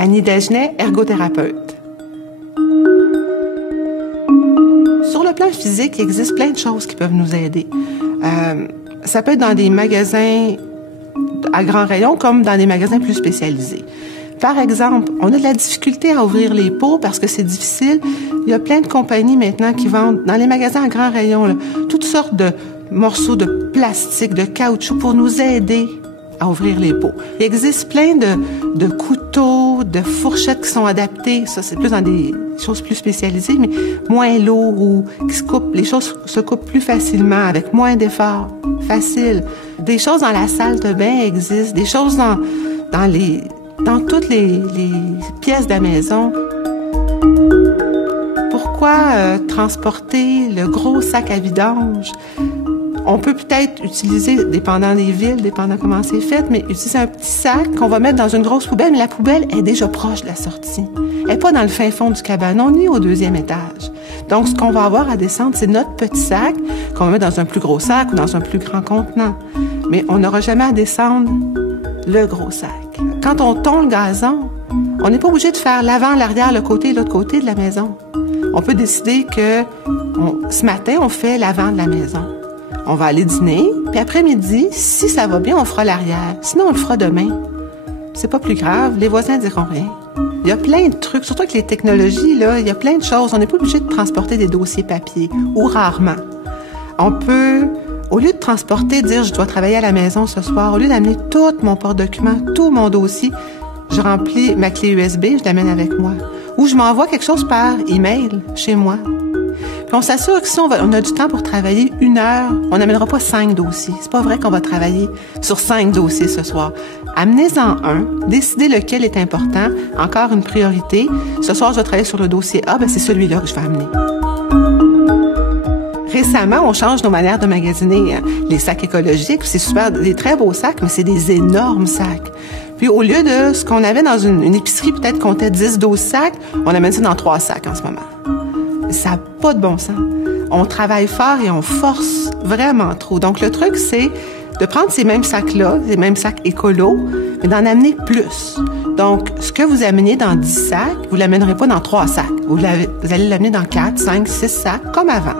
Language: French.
Annie Dagenet, ergothérapeute. Sur le plan physique, il existe plein de choses qui peuvent nous aider. Ça peut être dans des magasins à grand rayon comme dans des magasins plus spécialisés. Par exemple, on a de la difficulté à ouvrir les pots parce que c'est difficile. Il y a plein de compagnies maintenant qui vendent dans les magasins à grand rayon là, toutes sortes de morceaux de plastique, de caoutchouc pour nous aider à ouvrir les pots. Il existe plein de couteaux, de fourchettes qui sont adaptées. Ça, c'est plus dans des choses plus spécialisées, mais moins lourds ou qui se coupent. Les choses se coupent plus facilement, avec moins d'efforts. Facile. Des choses dans la salle de bain existent. Des choses dans toutes les pièces de la maison. Pourquoi transporter le gros sac à vidange? On peut peut-être utiliser, dépendant des villes, dépendant comment c'est fait, mais utiliser un petit sac qu'on va mettre dans une grosse poubelle, mais la poubelle est déjà proche de la sortie. Elle n'est pas dans le fin fond du cabanon, ni au 2e étage. Donc, ce qu'on va avoir à descendre, c'est notre petit sac qu'on va mettre dans un plus gros sac ou dans un plus grand contenant. Mais on n'aura jamais à descendre le gros sac. Quand on tond le gazon, on n'est pas obligé de faire l'avant, l'arrière, le côté et l'autre côté de la maison. On peut décider que ce matin, on fait l'avant de la maison. On va aller dîner, puis après-midi, si ça va bien, on fera l'arrière. Sinon, on le fera demain. C'est pas plus grave, les voisins diront rien. Il y a plein de trucs, surtout avec les technologies, là, il y a plein de choses. On n'est pas obligé de transporter des dossiers papier, ou rarement. On peut, au lieu de transporter, dire « je dois travailler à la maison ce soir », au lieu d'amener tout mon porte-document, tout mon dossier, je remplis ma clé USB, je l'amène avec moi. Ou je m'envoie quelque chose par email chez moi. Puis on s'assure que si on a du temps pour travailler 1 heure, on n'amènera pas 5 dossiers. C'est pas vrai qu'on va travailler sur 5 dossiers ce soir. Amenez-en un, décidez lequel est important, encore une priorité. Ce soir, je vais travailler sur le dossier A, c'est celui-là que je vais amener. Récemment, on change nos manières de magasiner. Les sacs écologiques, c'est super, des très beaux sacs, mais c'est des énormes sacs. Puis au lieu de ce qu'on avait dans une épicerie, peut-être qu'on comptait 10-12 sacs, on amène ça dans 3 sacs en ce moment. Ça n'a pas de bon sens. On travaille fort et on force vraiment trop. Donc, le truc, c'est de prendre ces mêmes sacs-là, ces mêmes sacs écolos, mais d'en amener plus. Donc, ce que vous amenez dans 10 sacs, vous ne l'amènerez pas dans 3 sacs. Vous allez l'amener dans 4, 5, 6 sacs, comme avant.